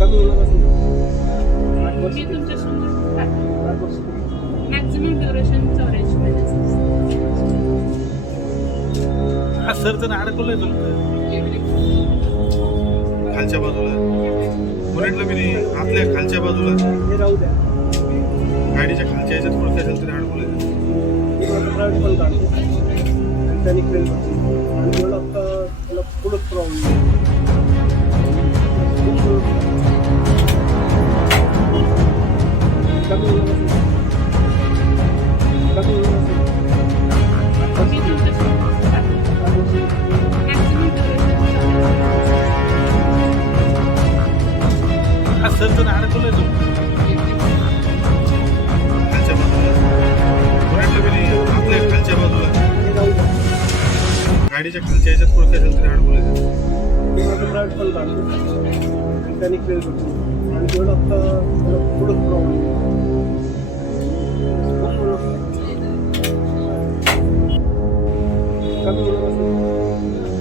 कमी होण्यापासून मी तुमच्या समोर मॅक्झिमम ड्युरेशन 84 मिनिट्स हा सर तर अडकवलंय खालच्या बाजूला बुलेटला बी नाही आतल्या खालच्या बाजूला हे राहू द्या. गाडीच्या खालच्या याच्यात थोडं काय झालं तरी अडकवलंय मी माझं प्रायव्हेट पण काढतो आणि त्यांनी क्लेम करतो आणि मला आता त्याला पुढंच प्रॉब्लेम कमी होण्यापासून कमी होण्यापासून मी तुमच्या समोर मॅक्झिमम ड्युरेशन हा सर तर अडकवलंय खालच्या बाजूला बुलेटला बी नाही आतल्या खालच्या बाजूला हे राहू द्या. गाडीच्या खालच्या याच्यात थोडं काय झालं तरी अडकवलंय मी माझं प्रायव्हेट पण काढतो आणि त्यांनी क्लेम करतो आणि मला आता त्याला पुढंच प्रॉब्लेम कमी होण्यापासून